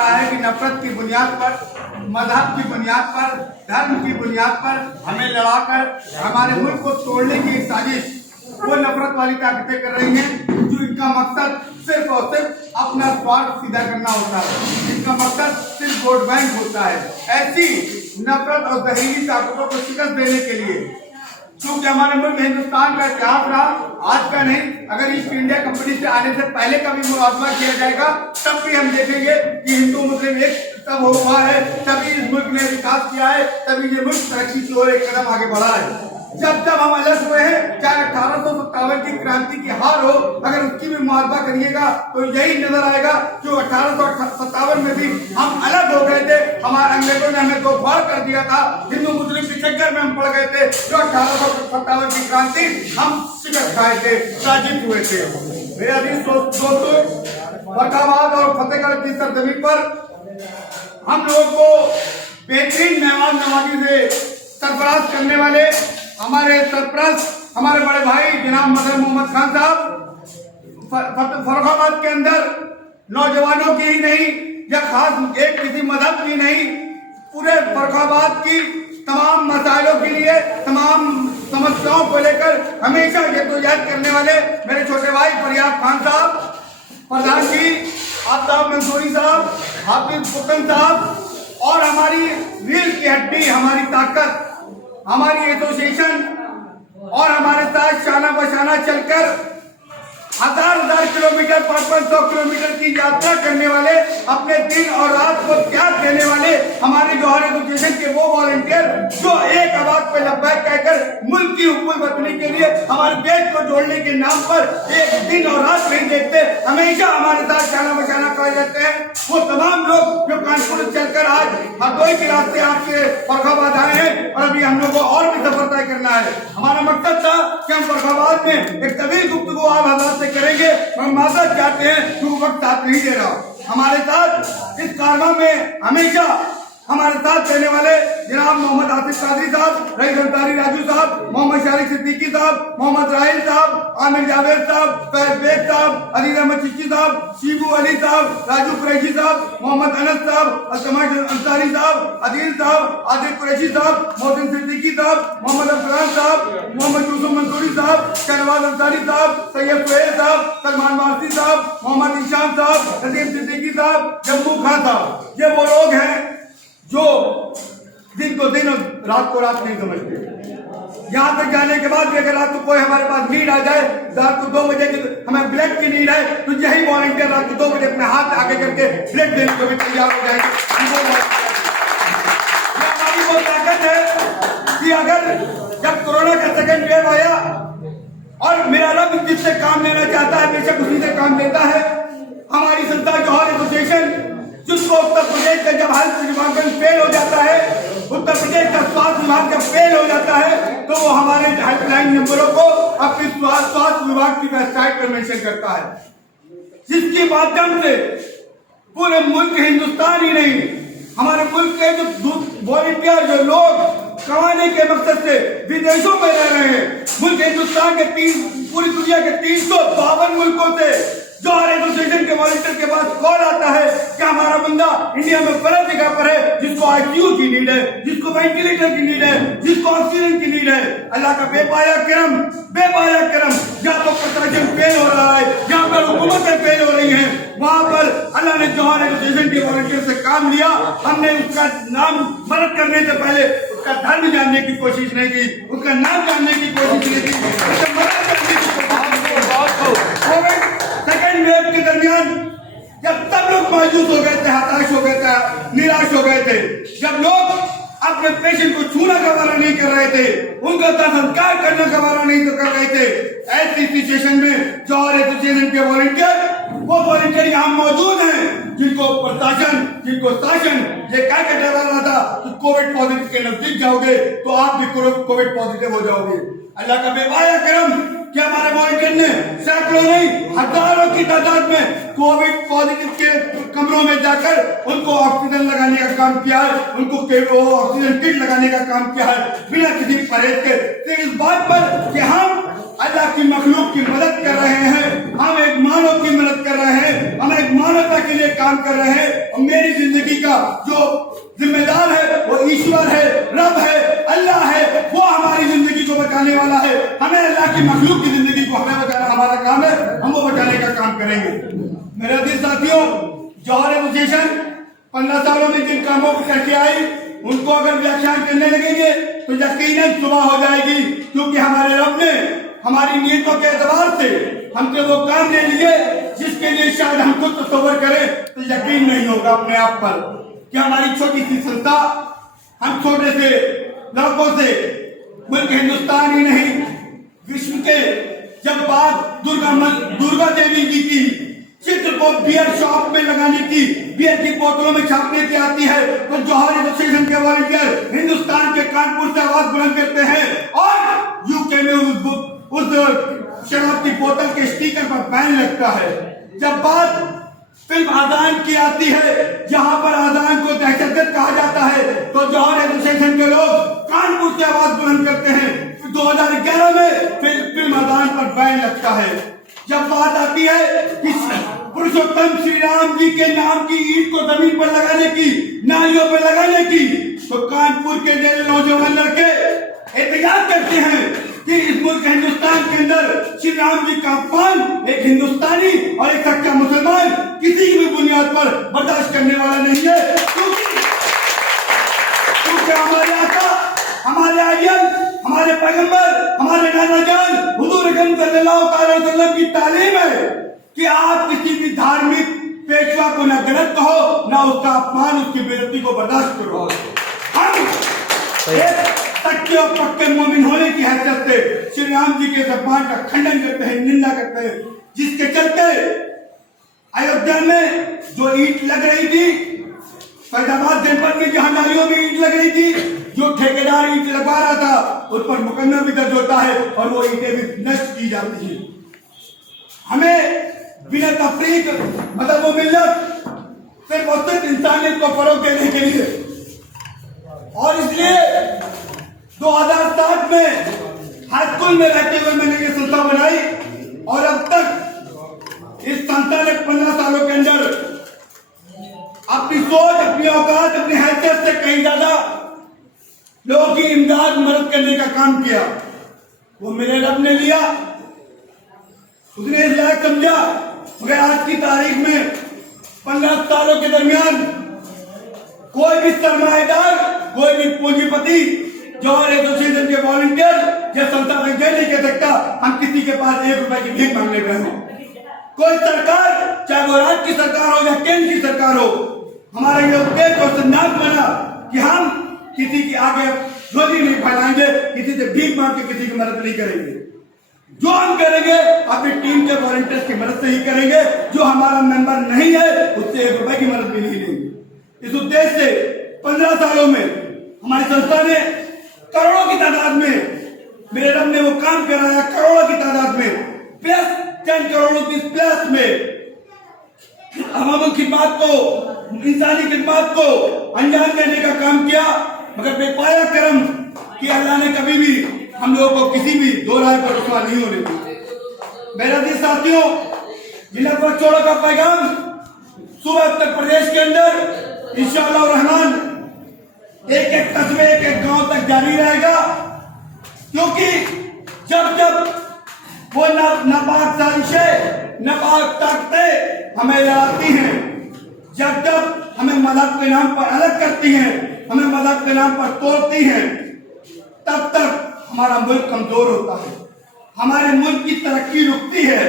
रहा है कि नफरत की बुनियाद पर, मजहब की बुनियाद पर, धर्म की बुनियाद पर हमें लड़ाकर हमारे मुल्क को तोड़ने की एक साजिश वो नफरत वाली ताकतें कर रही हैं, जो इनका मकसद सिर्फ और सिर्फ अपना स्वार्थ सीधा करना होता है, इनका मकसद सिर्फ वोट बैंक होता है। ऐसी नफरत और जहरीली ताकतों को शिकस्त देने के लिए, क्योंकि हमारे मुल्क हिंदुस्तान का इतिहास रहा, आज का नहीं, अगर ईस्ट इंडिया कंपनी से आने से पहले का भी मुआवजा किया जाएगा तब भी हम देखेंगे कि हिंदू मुस्लिम एक तब हुआ है, तभी इस मुल्क ने विकास किया है, तभी ये मुल्क तरक्की की ओर एक कदम आगे बढ़ा है। जब जब हम अलग हुए हैं, चाहे 1857 की क्रांति की हार हो, अगर उसकी भी मुआवजा करिएगा तो यही नजर आएगा जो 1857 में भी हम अलग हो गए थे, हमारे अंग्रेजों ने हमें दो भाग कर दिया था, हिंदू मुस्लिम के चक्कर में हम पड़ गए थे, जो 1857 की क्रांति हम शिकस्त खाए थे, पराजित हुए थे। मेरे अभी दोस्तों, फतेहाबाद और फतेहगढ़ की सरजमीन पर हम लोगों को बेहतरीन मेहमान नवाजी से सरफराज करने वाले हमारे सरपरस्त, हमारे बड़े भाई जनाब मदन मोहम्मद खान साहब, फर्रुखाबाद के अंदर नौजवानों की ही नहीं या खास एक किसी मजहब की नहीं, पूरे फर्रुखाबाद की तमाम मसाइलों के लिए, तमाम समस्याओं को लेकर हमेशा जद्दोजहद करने वाले मेरे छोटे भाई फरियाद खान साहब, प्रधान जी आफ्ताब मंसूरी साहब, हाफिज फुकन साहब, और हमारी रील की हड्डी, हमारी ताकत, हमारी एसोसिएशन और हमारे साथ शाना बशाना चलकर हजार किलोमीटर, 500 किलोमीटर की यात्रा करने वाले, अपने दिन और रात को त्याग देने वाले हमारे जौहर एसोसिएशन के वो वॉलंटियर जो एक आवाज पे लब्बैक कहकर मुल्क की हुकूमत बचने के लिए, हमारे देश को जोड़ने के नाम पर एक दिन और रात नहीं देखते, हमेशा हमारे साथ शाना बशाना खड़े रहते हैं। वो तमाम लोग जो कानपुर चलकर आज हरदोई के रास्ते आपके फर्रुखाबाद आए हैं, और अभी हम लोग को और भी सफर तय करना है। हमारा मकसद था कि हम फर्रुखाबाद में एक तवील गुफ्तगू आप हजरात से करेंगे, हम माजरत चाहते हैं क्योंकि वक्त साथ नहीं दे रहा। हमारे साथ इस कारवां में हमेशा हमारे साथ रहने वाले जनाब मोहम्मद आसिफ कादरी साहब, रईस अंसारी राजू साहब, मोहम्मद शारिक सिद्दीकी साहब, मोहम्मद राहिल साहब, आमिर जावेद साहब, फैज बेग साहब, अली अहमद चिश्ती साहब, शिबू अली साहब, राजू कुरैशी साहब, मोहम्मद अनस साहब, असमाज अंसारी साहब, अदील साहब, आदिल कुरैशी साहब, मोहसिन सिद्दीकी साहब, मोहम्मद अफरान साहब, मोहम्मद यूसुफ मंसूरी साहब, शहनवाज अंसारी साहब, सैयद सुहेल साहब, सलमान वारसी साहब, मोहम्मद ईशान साहब, नसीम सिद्दीकी साहब, जम्मू खान साहब, ये वो लोग हैं जो दिन को दिन और रात को रात नहीं समझते। यहाँ तक जाने के बाद भी अगर रात को कोई हमारे पास नीड आ जाए, रात को 2 बजे की हमें ब्लड की नीड है, तो यही वॉलंटियर रात को 2 बजे अपने हाथ आगे करके ब्लड देने को भी तैयार हो जाएंगे। हमारी वो ताकत है कि अगर जब कोरोना का सेकंड वेव आया और मेरा रब जिससे काम लेना चाहता है बेशक उसी से काम लेता है, हमारी संस्था जौहर एसोसिएशन जिसको उत्तर प्रदेश का जब हेल्थ डिपार्टमेंट फेल हो जाता है, उत्तर प्रदेश का स्वास्थ्य विभाग जब फेल हो जाता है, तो वो हमारे हेल्पलाइन नंबरों को अपनी स्वास्थ्य विभाग की वेबसाइट पर मेंशन करता है, जिसके माध्यम से पूरे मुल्क, हिंदुस्तान ही नहीं, हमारे मुल्क के जो वॉलंटियर, जो लोग कमाने के मकसद से विदेशों में रह रहे हैं, मुल्क हिंदुस्तान के पूरी दुनिया के 352 मुल्कों से जौहर एसोसिएशन के वॉलंटियर के पास कॉल आता है कि हमारा बंदा इंडिया में गलत जगह पर है, जिसको आईसीयू की नीड है, जिसको वेंटिलेटर की नीड है, जिसको ऑक्सीजन की नीड है। अल्लाह का बेपाया करम, जहाँ तो प्रशासन फेल हो रहा है, जहाँ पर हुकूमतें फेल हो रही हैं, वहाँ पर अल्लाह ने जौहर एसोसिएशन के वॉलंटियर से काम लिया। हमने उसका नाम मदद करने से पहले उसका धर्म जानने की कोशिश नहीं की, उसका नाम जानने की कोशिश नहीं की, उससे मदद करने की कोशिश। सेकेंड वेव के दरमियान जब सब लोग मायूस हो गए थे, हताश हो गए थे, निराश हो गए थे, जब लोग अपने पेशेंट को छूना गवारा नहीं कर रहे थे, उनका संस्कार करना गवारा नहीं कर रहे थे, ऐसी सिचुएशन में जौहर एसोसिएशन के वॉलंटियर, वो वॉलंटियर यहाँ मौजूद हैं जिनको प्रशासन, जिनको शासन ये क्या डरा रहा था कि कोविड पॉजिटिव के नजदीक जाओगे तो आप भी कोविड पॉजिटिव हो जाओगे। अल्लाह का बेपाया करम कि हमारे वॉलंटियर ने सैकड़ों नहीं हजारों की तादाद में कोविड पॉजिटिव के कमरों में जाकर उनको ऑक्सीजन लगाने का काम किया है, उनको ऑक्सीजन किट लगाने का काम किया है बिना किसी परहेज के। तो इस बात पर कि हम अल्लाह की मखलूक की मदद कर रहे हैं, हम एक मानव की मदद कर रहे हैं, हम एक मानवता के लिए काम कर रहे हैं। और मेरी का जो जिम्मेदार है वो ईश्वर है, रब है, अल्लाह है। वो हमारी जिंदगी को बचाने वाला है। हमें अल्लाह की मखलूक की जिंदगी को हमें बचाना हमारा काम है, हम वो बचाने का काम करेंगे। मेरे अजीज साथियों, जौहर एसोसिएशन 15 सालों में जिन कामों को करके आई, उनको अगर व्याख्यान करने लगेंगे तो यकीनन सुबह हो जाएगी, क्योंकि हमारे रब ने हमारी नीयतों के एतबार से हमसे वो काम ले लिए जिसके लिए शायद हम खुद तसव्वुर करें तो यकीन नहीं होगा अपने आप पर कि हमारी छोटी सी संस्था, हम छोटे से लड़कों से मुल्क हिंदुस्तान ही नहीं विश्व के, जब बात दुर्गा देवी जी की चित्र को बियर शॉप में लगाने की, बियर की बोतलों में छापने की आती है, तो जौहर एसोसिएशन के वॉलंटियर हिंदुस्तान के कानपुर से आवाज बुलंद करते हैं और यूके में उस शराब की बोतल के स्टिकर पर बैन लगता है। जब बात फिल्म आजान की आती है, जहां पर आजान को दहशतगर्द कहा जाता है, तो जौहर एसोसिएशन के लोग कानपुर से आवाज बुलंद करते हैं। 2011 में फिल्म आजान पर बैन लगता है। जब बात आती है कि पुरुषोत्तम श्री राम जी के नाम की ईंट को जमीन पर लगाने की, नालियों पर लगाने की, तो कानपुर के जैसे नौजवान लड़के एहतजाज करते हैं कि इस मुल्क हिंदुस्तान के अंदर श्री राम जी का अपमान एक हिंदुस्तानी और एक सच्चा मुसलमान किसी भी बुनियाद पर बर्दाश्त करने वाला नहीं है, क्योंकि हमारे आका, हमारे आयन, हमारे पैगंबर, हमारे नाना जान हुजूर अकरम सल्लल्लाहु अलैहि वसल्लम की तालीम है कि आप किसी भी धार्मिक पेशवा को न गलत कहो, न उसका अपमान, उसकी बेइज्जती को बर्दाश्त करो। हम सच्चे और पक्के मोमिन होने की हैसियत से श्री राम जी के फरमान का खंडन करते हैं, निंदा करते हैं, जिसके चलते अयोध्या में जो ईंट लग रही थी, फैजाबाद जनपद में जहां नालियों में ईंट लग रही थी, जो ठेकेदार ईंट लगवा रहा था उस पर मुकदमा भी दर्ज होता है और वो ईंटें भी नष्ट की जाती है। हमें बिना तफरीक मतलब वो मिल्लत सिर्फ और सिर्फ इंसानियत को फरोग देने के लिए, और इसलिए 2007 में हाई स्कूल में रहते हुए मैंने ये संस्था बनाई और अब तक इस संस्था ने 15 सालों के अंदर अपनी सोच, अपनी औकात, अपनी हैसियत से कहीं ज्यादा लोगों की इमदाद मदद करने का काम किया। वो मेरे रब ने लिया, उसने इस लायक समझा। मगर आज की तारीख में 15 सालों के दरमियान कोई भी सरमाएदार, कोई भी पूंजीपति जौहर एसोसिएशन के वॉलंटियर या संस्था में नहीं कह सकता हम किसी के पास 1 रुपए की भीख मांगने गए हो। कोई सरकार, चाहे वो राज्य की सरकार हो या केंद्र की सरकार हो, हमारा ये उद्देश्य और सिद्धांत बना कि हम किसी की आगे रोजी नहीं फैलाएंगे, किसी से भीख मांग के किसी की मदद नहीं करेंगे। जो हम करेंगे अपनी टीम के वॉलंटियर्स की मदद से ही करेंगे। जो हमारा मेंबर नहीं है उससे 1 रुपए की मदद भी नहीं लेंगे। इस उद्देश्य से 15 सालों में हमारी संस्था ने करोड़ों की तादाद में, मेरे रब ने वो काम कराया, करोड़ों की तादाद में, प्लस 10 करोड़ रुपीस प्लस में अवामी खिदमत को, इंसानी खिदमत को अंजाम देने का काम किया। मगर बेपाया करम कि अल्लाह ने कभी भी हम लोगों को किसी भी 2 राय पर रुसवा नहीं होने दी। मेरे अजीज साथियों, जिला पर छोड़ो का पैगाम सुबह उत्तर प्रदेश के अंदर इंशाअल्लाह रहमान एक कस्बे, एक गांव तक जारी रहेगा, क्योंकि जब जब वो नापाक साजिशें, नापाक ताकतें हमें लड़ाती हैं, जब जब हमें मदद के नाम पर अलग करती हैं, हमें मदद के नाम पर तोड़ती हैं, तब तक हमारा मुल्क कमजोर होता है, हमारे मुल्क की तरक्की रुकती है।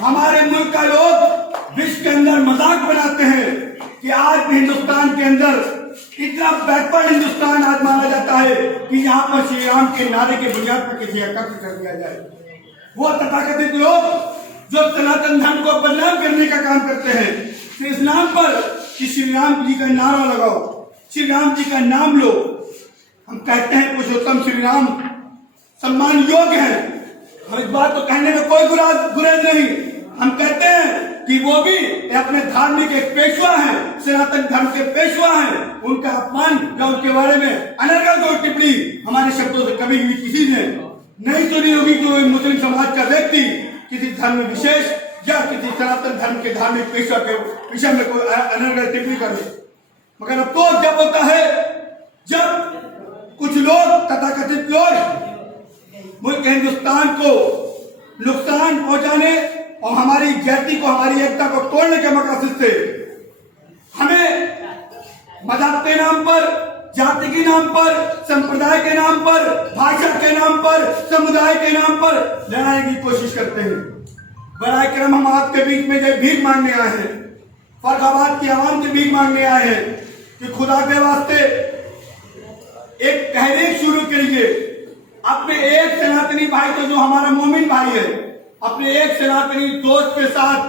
हमारे मुल्क का लोग विश्व के अंदर मजाक बनाते हैं कि आज भी हिंदुस्तान के अंदर इतना बैकवर्ड हिंदुस्तान आज माना जाता है कि यहाँ पर श्री राम के नारे के बुनियाद पर किसी एकत्र कर दिया जाए। वो तथाकथित लोग जो सनातन धर्म को बदनाम करने का काम करते हैं, तो इस नाम पर कि श्री राम जी का नारा लगाओ, श्री राम जी का नाम लो। हम कहते हैं पुरुषोत्तम श्री राम सम्मान योग्य है, हम इस बात को कहने में कोई गुरेज नहीं। हम कहते हैं कि वो भी अपने धार्मिक एक पेशवा है, सनातन धर्म के पेशवा है। उनका अपमान या उनके बारे में अनर्गल कोई टिप्पणी हमारे शब्दों से कभी भी किसी ने नहीं सुनी होगी कि कोई मुस्लिम समाज का व्यक्ति किसी धर्म विशेष या किसी सनातन धर्म के धार्मिक पेशवा के विषय में कोई अनर्गल टिप्पणी करे। मगर अफसोस जब होता है जब कुछ लोग तथाकथित लोग मुल्क हिंदुस्तान को नुकसान पहुंचाने और हमारी जाति को, हमारी एकता को तोड़ने के मकसद से हमें मजहब के नाम पर, जाति के नाम पर, संप्रदाय के नाम पर, भाषा के नाम पर, समुदाय के नाम पर लड़ाने की कोशिश करते हैं। बराए करम हम आपके बीच में जो भीख मांगने आए हैं, फर्रुखाबाद की आवाम की भीख मांगने आए हैं कि खुदा के वास्ते एक तहरीक शुरू करिए। अपने एक सनातनी भाई को, जो हमारा मोमिन भाई है, अपने एक सनातनी दोस्त के साथ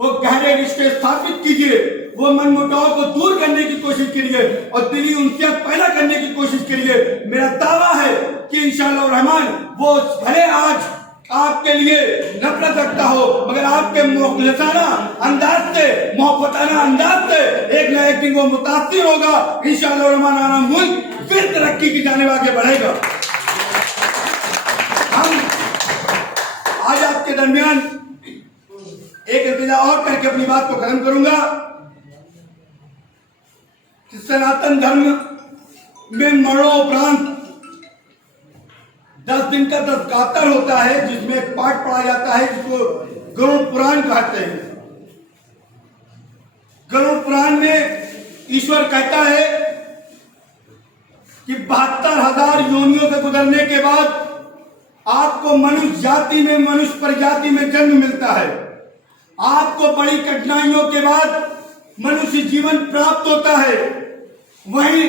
वो गहरे रिश्ते स्थापित कीजिए, वो मनमुटाव को दूर करने की कोशिश करिए और दिली उनसियत पैदा करने की कोशिश करिए। मेरा दावा है कि इंशाअल्लाह रहमान वो भले आज आपके लिए नफरत रखता हो, मगर आपके मुखलिसाना अंदाज से, मोहब्बताना अंदाज से एक न एक दिन वो मुतासिर होगा। इंशाअल्लाह रहमान हमारा मुल्क फिर तरक्की की जाने आगे बढ़ेगा। हम आज आपके दरमियान एक इल्तिजा और करके अपनी बात को खत्म करूंगा कि सनातन धर्म में मरणों उपरांत 10 दिन का 10 गातर होता है, जिसमें एक पाठ पढ़ा जाता है जिसको गरुड़ पुराण कहते हैं। गरुड़ पुराण में ईश्वर कहता है कि 72,000 योनियों से गुजरने के बाद आपको मनुष्य जाति में, मनुष्य प्रजाति में जन्म मिलता है। आपको बड़ी कठिनाइयों के बाद मनुष्य जीवन प्राप्त होता है। वहीं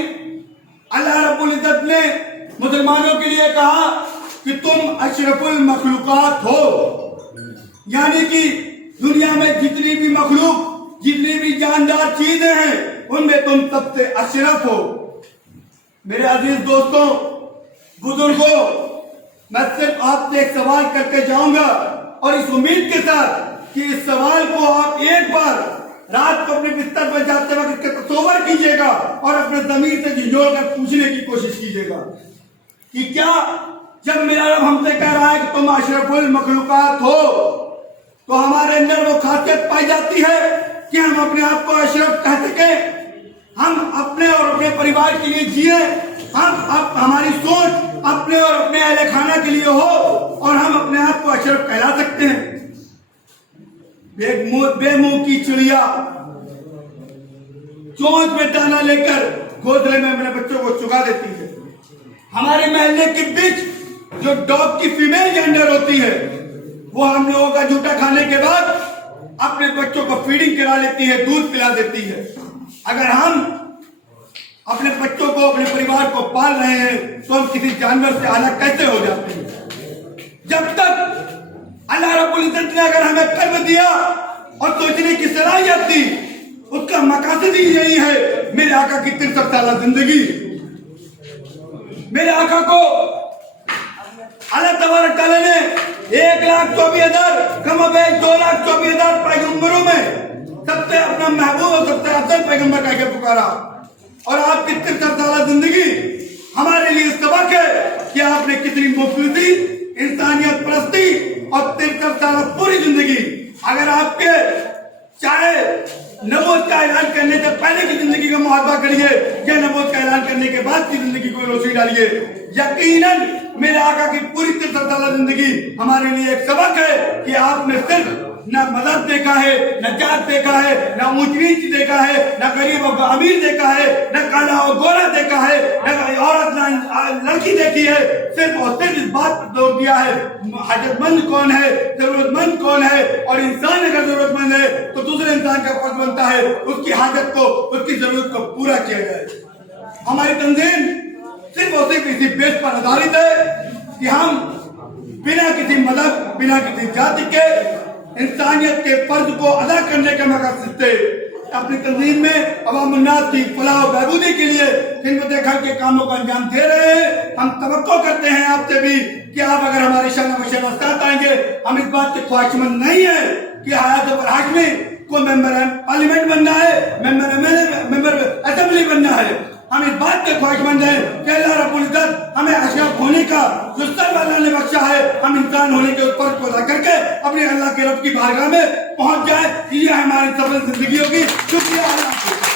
अल्लाह रब्बुल इज्जत ने मुसलमानों के लिए कहा कि तुम अशरफुल मखलूकात हो, यानी कि दुनिया में जितनी भी मखलूक, जितनी भी जानदार चीजें हैं, उनमें तुम सबसे अशरफ हो। मेरे अजीज दोस्तों, बुजुर्गों, मैं सिर्फ आपसे एक सवाल करके जाऊंगा और इस उम्मीद के साथ कि इस सवाल को आप एक बार रात को अपने बिस्तर पर जाते वक्त इसके तसव्वुर कीजिएगा और अपने ज़मीर से झिझोड़ कर पूछने की कोशिश कीजिएगा कि क्या जब मेरा रब हमसे कह रहा है कि तुम अशरफुल मखलूकात हो, तो हमारे अंदर वो खासियत पाई जाती है कि हम अपने आप को अशरफ कह सके, हम अपने और अपने परिवार के लिए जिए, हमारी सोच अपने और अपने अहले खाना के लिए हो और हम अपने आप को अशरफ कहला सकते हैं। एक बेमुंह की चिड़िया चोंच में दाना लेकर घोंसले में अपने बच्चों को चुगा देती है। हमारे महल्ले के बीच जो डॉग की फीमेल जेंडर होती है, वो हम लोगों का जूठा खाने के बाद अपने बच्चों को फीडिंग करा लेती है, दूध पिला देती है। अगर हम अपने बच्चों को, अपने परिवार को पाल रहे हैं, तो हम किसी जानवर से अलग कैसे हो जाते हैं? जब तक अल्लाह रब्बुल इज्जत ने अगर हमें कर्म दिया और सोचने की सलाहियत दी, उसका मकसद ही यही है मेरे आका की 63 साल जिंदगी। मेरे आका को अल्लाह तबारक तआला ने 1,24,000 कम-ओ-बेश 2,24,000 पैगंबरों में सबसे अपना महबूब और सबसे अफजल पैगंबर कह के पुकारा। और आपकी 63 साल जिंदगी हमारे लिए सबक है कि आपने कितनी मुफलिसी, इंसानियत परस्ती और 63 साल पूरी जिंदगी, अगर आपके चाहे नबूवत का ऐलान करने से पहले की जिंदगी का मुहासबा करिए या नबूवत का ऐलान करने के बाद की जिंदगी को रोशनी डालिए, यकीनन मेरे आका की पूरी 63 साल जिंदगी हमारे लिए एक सबक है कि आपने सिर्फ न मदद देखा है, न जात देखा है, न ऊंच नीच देखा है, न गरीब और अमीर देखा है, न काला और गोरा देखा है, न औरत न लड़की देखी है। सिर्फ और सिर्फ इस बात पर जोर दिया है हाजतमंद कौन है, जरूरतमंद कौन है, और इंसान अगर जरूरतमंद है तो दूसरे इंसान का फर्ज बनता है उसकी हाजत को, उसकी जरूरत को पूरा किया जाए। हमारी तंजीम सिर्फ और सिर्फ इसी बेस पर आधारित है कि हम बिना किसी मदद, बिना किसी जाति के इंसानियत के फर्ज को अदा करने के मकसद से अपनी तंजीम में अवाम उन्नास की फलाह और बहबूदी के लिए खिदमत खल्क़ के कामों का अंजाम दे रहे हैं। हम तवक्को करते हैं आपसे भी कि आप अगर हमारे शान साथ आएंगे। हम इस बात के ख्वाहिशमंद नहीं है कि हयात पर हाशमी को मेंबर पार्लियामेंट बनना है, मेंबर असेंबली बनना है। हम इस बात के ख्वाहिशमंद हैं कि अल्लाह रब्बुल इज्जत हमें अशरफ होने का जो सब अल्लाह ने बख्शा है, हम इंसान होने के उस फर्ज को अदा करके अपने अल्लाह के रब की बारगाह में पहुंच जाए। ये हमारी सफल जिंदगी होगी। शुक्रिया।